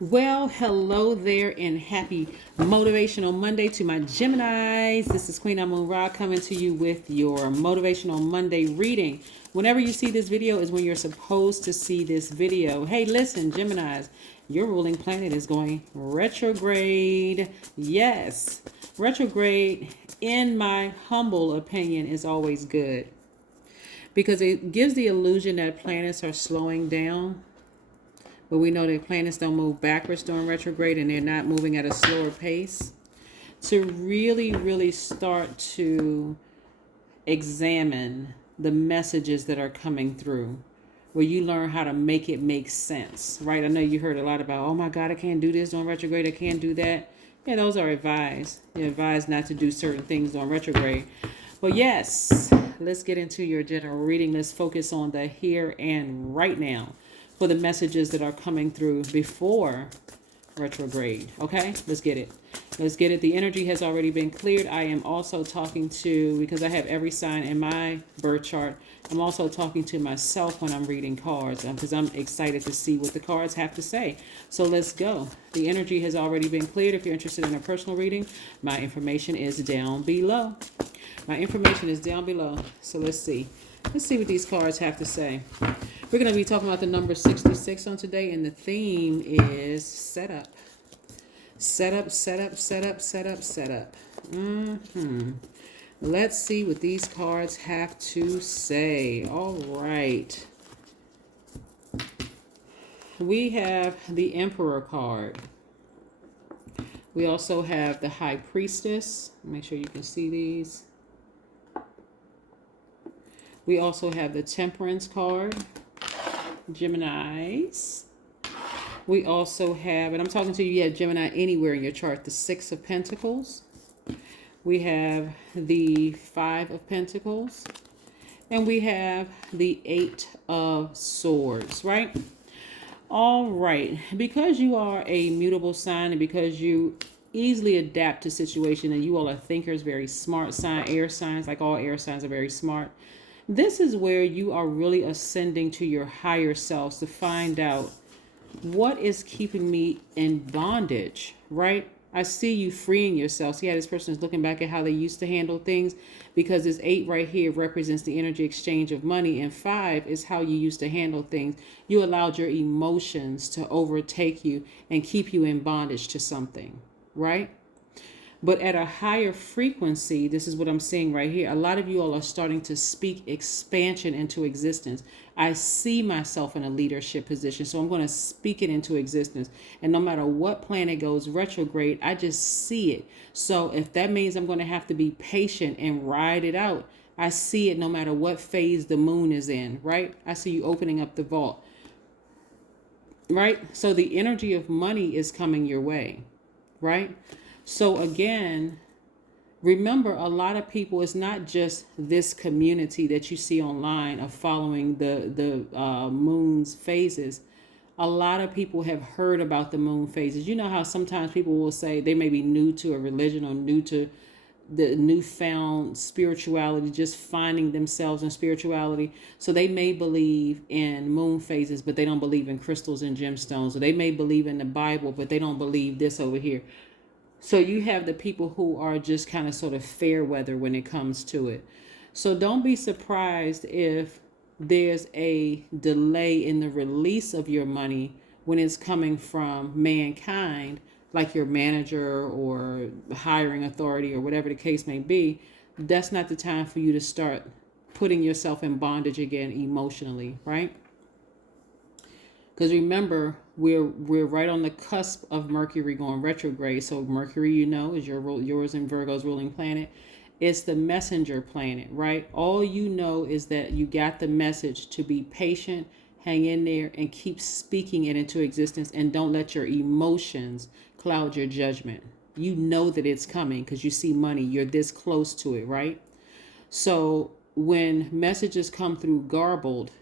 Well, hello there and happy Motivational Monday to my Geminis. This is Queen Amun Ra coming to you with your Motivational Monday reading. Whenever you see this video is when you're supposed to see this video. Hey, listen, Geminis, your ruling planet is going retrograde. Yes, retrograde, in my humble opinion, is always good because it gives the illusion that planets are slowing down. But we know that planets don't move backwards during retrograde and they're not moving at a slower pace. To really start to examine the messages that are coming through, where you learn how to make it make sense, right? I know you heard a lot about, oh my God, I can't do this during retrograde, I can't do that. Yeah, those are advised. You're advised not to do certain things during retrograde. But yes, let's get into your general reading. Let's focus on the here and right now for the messages that are coming through before retrograde. Okay, let's get it. Let's get it. The energy has already been cleared. I am also talking to, because I have every sign in my birth chart, I'm also talking to myself when I'm reading cards because I'm excited to see what the cards have to say. So let's go. The energy has already been cleared. If you're interested in a personal reading, my information is down below. My information is down below. So let's see. Let's see what these cards have to say. We're going to be talking about the number 66 on today, and the theme is setup. Setup. Let's see what these cards have to say. All right. We have the Emperor card. We also have the High Priestess. Make sure you can see these. We also have the Temperance card. Geminis. We also have, and I'm talking to you, Gemini anywhere in your chart, the Six of Pentacles. We have the Five of Pentacles. And we have the Eight of Swords, right? All right. Because you are a mutable sign and because you easily adapt to situation and you all are thinkers, very smart sign, air signs, like all air signs are very smart. This is where you are really ascending to your higher selves to find out what is keeping me in bondage, right? I see you freeing yourself. See how this person is looking back at how they used to handle things, because this 8 right here represents the energy exchange of money, and 5 is how you used to handle things. You allowed your emotions to overtake you and keep you in bondage to something, right? But at a higher frequency, this is what I'm seeing right here. A lot of you all are starting to speak expansion into existence. I see myself in a leadership position, so I'm going to speak it into existence. And no matter what planet goes retrograde, I just see it. So if that means I'm going to have to be patient and ride it out, I see it no matter what phase the moon is in, right? I see you opening up the vault, right? So the energy of money is coming your way, right? So again, remember, a lot of people, it's not just this community that you see online of following the moon's phases. A lot of people have heard about the moon phases. You know how sometimes people will say they may be new to a religion or new to the newfound spirituality, just finding themselves in spirituality. So they may believe in moon phases, but they don't believe in crystals and gemstones. Or they may believe in the Bible, but they don't believe this over here. So you have the people who are just kind of sort of fair weather when it comes to it. So don't be surprised if there's a delay in the release of your money when it's coming from mankind, like your manager or hiring authority or whatever the case may be. That's not the time for you to start putting yourself in bondage again emotionally, right? Because remember, we're right on the cusp of Mercury going retrograde. So Mercury, you know, is yours and Virgo's ruling planet. It's the messenger planet, right? All you know is that you got the message to be patient, hang in there, and keep speaking it into existence, and don't let your emotions cloud your judgment. You know that it's coming because you see money. You're this close to it, right? So when messages come through garbled,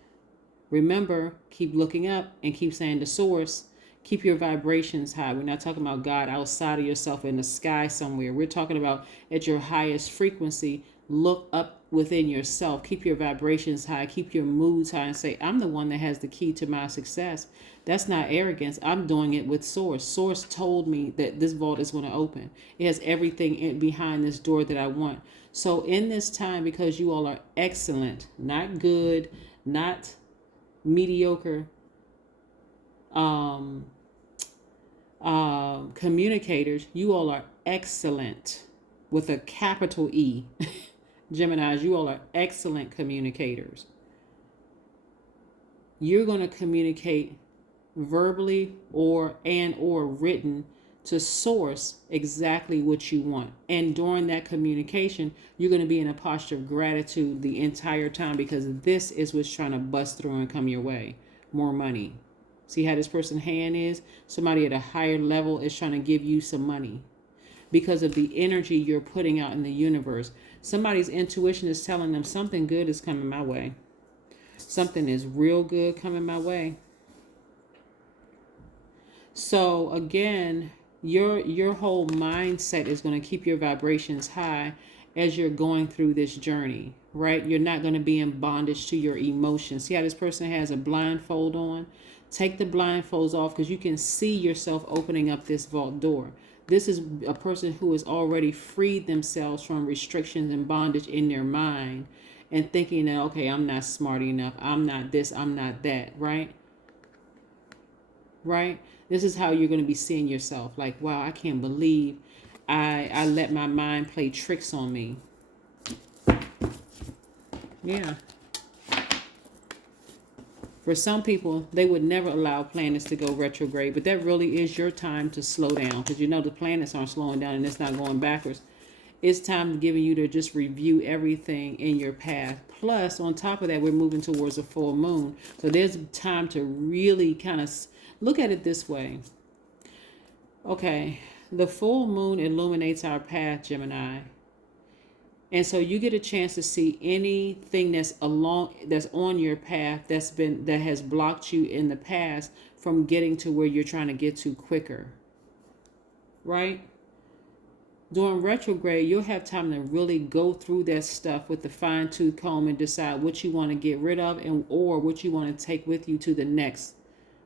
remember, keep looking up and keep saying the source. Keep your vibrations high. We're not talking about God outside of yourself in the sky somewhere. We're talking about at your highest frequency, look up within yourself, keep your vibrations high, keep your moods high, and say, I'm the one that has the key to my success. That's not arrogance. I'm doing it with Source. Source told me that this vault is going to open. It has everything behind this door that I want. So in this time, because you all are excellent, not good, not mediocre, communicators, you all are excellent with a capital E. Geminis, you all are excellent communicators. You're going to communicate verbally or written to Source exactly what you want. And during that communication, you're going to be in a posture of gratitude the entire time, because this is what's trying to bust through and come your way. More money. See how this person's hand is? Somebody at a higher level is trying to give you some money because of the energy you're putting out in the universe. Somebody's intuition is telling them something good is coming my way. Something is real good coming my way. So again, your whole mindset is going to keep your vibrations high as you're going through this journey, right? You're not going to be in bondage to your emotions. See how this person has a blindfold on? Take the blindfolds off, because you can see yourself opening up this vault door. This is a person who has already freed themselves from restrictions and bondage in their mind and thinking that, okay, I'm not smart enough. I'm not this, I'm not that, right? Right? This is how you're going to be seeing yourself. Like, wow, I can't believe I let my mind play tricks on me. Yeah. For some people, they would never allow planets to go retrograde, but that really is your time to slow down, because you know the planets aren't slowing down and it's not going backwards. It's time giving you to just review everything in your path. Plus, on top of that, we're moving towards a full moon. So there's time to really kind of look at it this way. Okay, the full moon illuminates our path, Gemini. And so you get a chance to see anything that's on your path that has blocked you in the past from getting to where you're trying to get to quicker. Right? During retrograde, you'll have time to really go through that stuff with the fine-tooth comb and decide what you want to get rid of or what you want to take with you to the next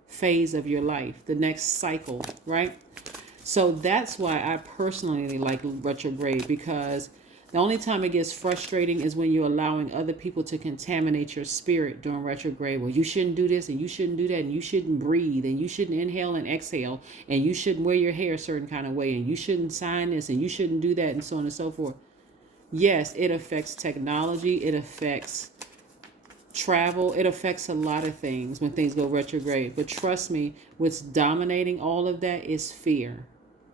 phase of your life, the next cycle, right? So that's why I personally like retrograde, because the only time it gets frustrating is when you're allowing other people to contaminate your spirit during retrograde. Well, you shouldn't do this and you shouldn't do that and you shouldn't breathe and you shouldn't inhale and exhale and you shouldn't wear your hair a certain kind of way and you shouldn't sign this and you shouldn't do that and so on and so forth. Yes, it affects technology. It affects travel. It affects a lot of things when things go retrograde. But trust me, what's dominating all of that is fear.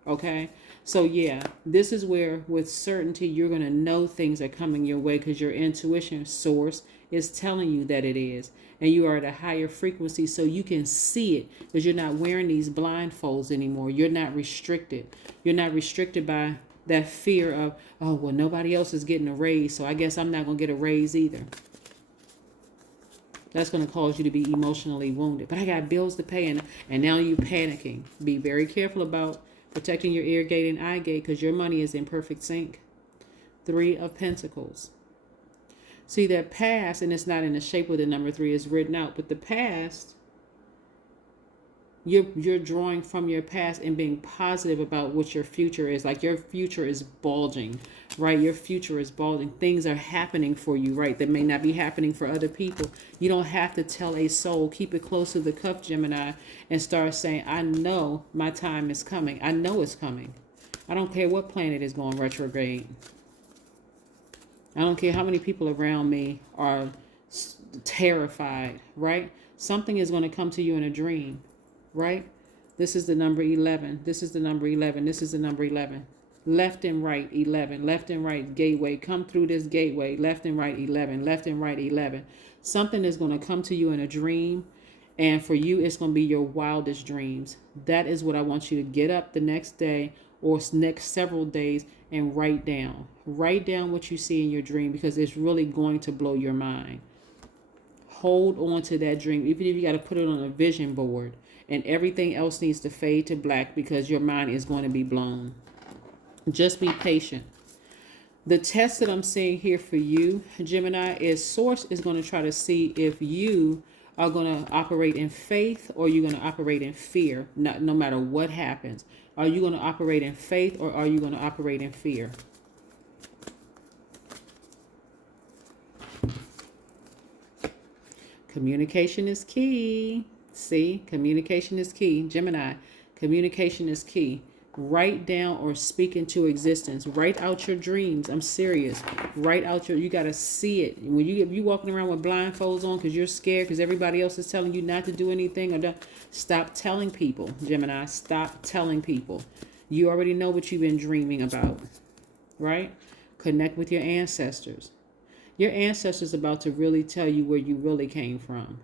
Okay? So yeah, this is where with certainty you're going to know things are coming your way, because your intuition Source is telling you that it is. And you are at a higher frequency, so you can see it, because you're not wearing these blindfolds anymore. You're not restricted. You're not restricted by that fear of, oh, well, nobody else is getting a raise, so I guess I'm not going to get a raise either. That's going to cause you to be emotionally wounded. But I got bills to pay, and now you're panicking. Be very careful about protecting your ear gate and eye gate, because your money is in perfect sync. 3 of Pentacles. See, that past, and it's not in the shape where the number 3 is written out, but the past, you're drawing from your past and being positive about what your future is. Like, your future is bulging, right? Your future is bulging. Things are happening for you, right? That may not be happening for other people. You don't have to tell a soul. Keep it close to the cuff, Gemini, and start saying, I know my time is coming. I know it's coming. I don't care what planet is going retrograde. I don't care how many people around me are terrified, right? Something is going to come to you in a dream. Right? This is the number 11. This is the number 11. This is the number 11. Left and right, 11. Left and right, gateway. Come through this gateway. Left and right, 11. Left and right, 11. Something is going to come to you in a dream. And for you, it's going to be your wildest dreams. That is what I want you to get up the next day or next several days and write down. Write down what you see in your dream, because it's really going to blow your mind. Hold on to that dream, even if you got to put it on a vision board. And everything else needs to fade to black, because your mind is going to be blown. Just be patient. The test that I'm seeing here for you, Gemini, is Source is going to try to see if you are going to operate in faith or you're going to operate in fear, no matter what happens. Are you going to operate in faith or are you going to operate in fear? Communication is key. See, communication is key. Gemini, communication is key. Write down or speak into existence. Write out your dreams. I'm serious. Write out you got to see it. When you walking around with blindfolds on because you're scared because everybody else is telling you not to do anything or stop telling people, Gemini. Stop telling people. You already know what you've been dreaming about, right? Connect with your ancestors. Your ancestors about to really tell you where you really came from.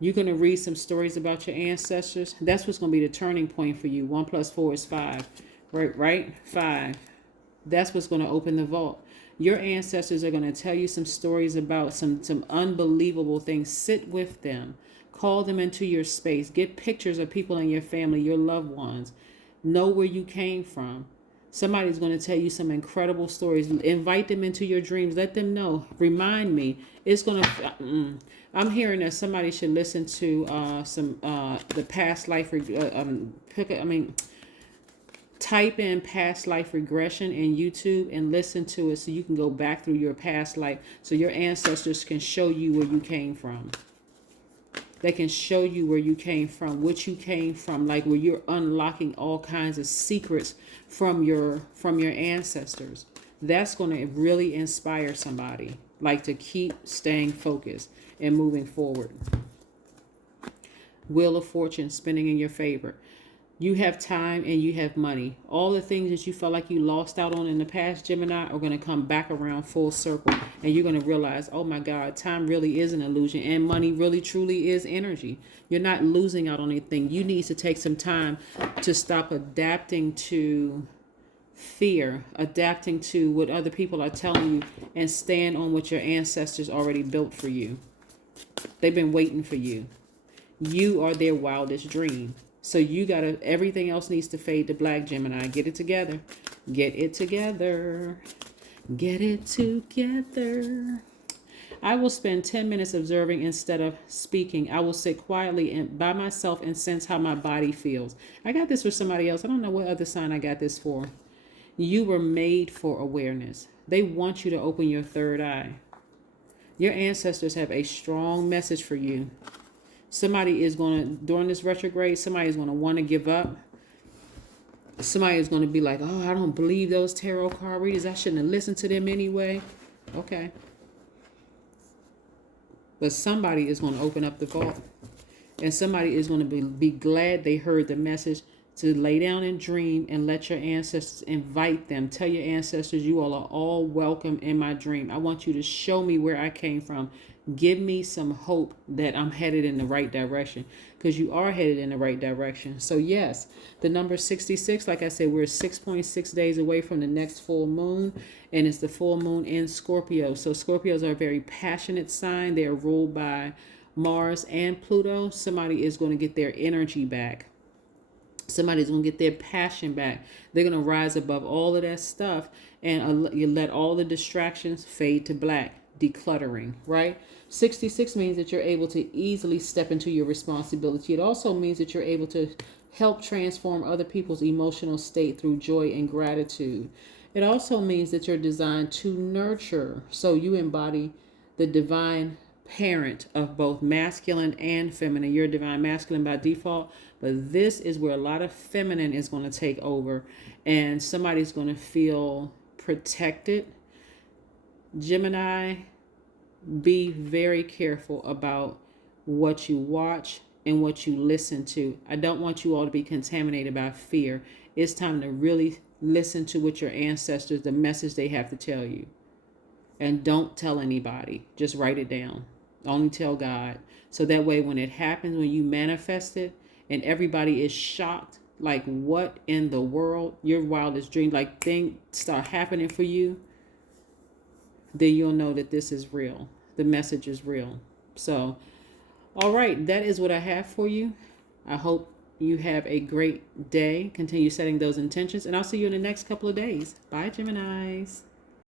You're going to read some stories about your ancestors. That's what's going to be the turning point for you. 1 + 4 is 5. Right? 5. That's what's going to open the vault. Your ancestors are going to tell you some stories about some unbelievable things. Sit with them. Call them into your space. Get pictures of people in your family, your loved ones. Know where you came from. Somebody's going to tell you some incredible stories. Invite them into your dreams. Let them know. Remind me. It's going to... I'm hearing that somebody should listen to the past life... type in past life regression in YouTube and listen to it so you can go back through your past life so your ancestors can show you where you came from. They can show you where you came from, what you came from, like where you're unlocking all kinds of secrets from your ancestors. That's going to really inspire somebody, like to keep staying focused and moving forward. Wheel of Fortune spinning in your favor. You have time and you have money. All the things that you felt like you lost out on in the past, Gemini, are going to come back around full circle. And you're going to realize, oh my God, time really is an illusion. And money really truly is energy. You're not losing out on anything. You need to take some time to stop adapting to fear, adapting to what other people are telling you, and stand on what your ancestors already built for you. They've been waiting for you. You are their wildest dream. So you gotta, everything else needs to fade to black, Gemini. Get it together. Get it together. Get it together. I will spend 10 minutes observing instead of speaking. I will sit quietly and by myself and sense how my body feels. I got this for somebody else. I don't know what other sign I got this for. You were made for awareness. They want you to open your third eye. Your ancestors have a strong message for you. Somebody is going to, during this retrograde, somebody is going to want to give up. Somebody is going to be like, oh, I don't believe those tarot card readers. I shouldn't have listened to them anyway. Okay. But somebody is going to open up the vault. And somebody is going to be glad they heard the message to lay down and dream and let your ancestors invite them. Tell your ancestors you all are all welcome in my dream. I want you to show me where I came from. Give me some hope that I'm headed in the right direction, because you are headed in the right direction. So yes, the number 66, like I said, we're 6.6 days away from the next full moon, and it's the full moon in Scorpio. So Scorpios are a very passionate sign. They are ruled by Mars and Pluto. Somebody is going to get their energy back. Somebody's going to get their passion back. They're going to rise above all of that stuff, and you let all the distractions fade to black. Decluttering, right? 66 means that you're able to easily step into your responsibility. It also means that you're able to help transform other people's emotional state through joy and gratitude. It also means that you're designed to nurture. So you embody the divine parent of both masculine and feminine. You're divine masculine by default, but this is where a lot of feminine is going to take over, and somebody's going to feel protected. Gemini, be very careful about what you watch and what you listen to. I don't want you all to be contaminated by fear. It's time to really listen to what your ancestors, the message they have to tell you. And don't tell anybody. Just write it down. Only tell God. So that way when it happens, when you manifest it, and everybody is shocked, like what in the world, your wildest dream, like things start happening for you, then you'll know that this is real. The message is real. So, all right, that is what I have for you. I hope you have a great day. Continue setting those intentions, and I'll see you in the next couple of days. Bye, Geminis.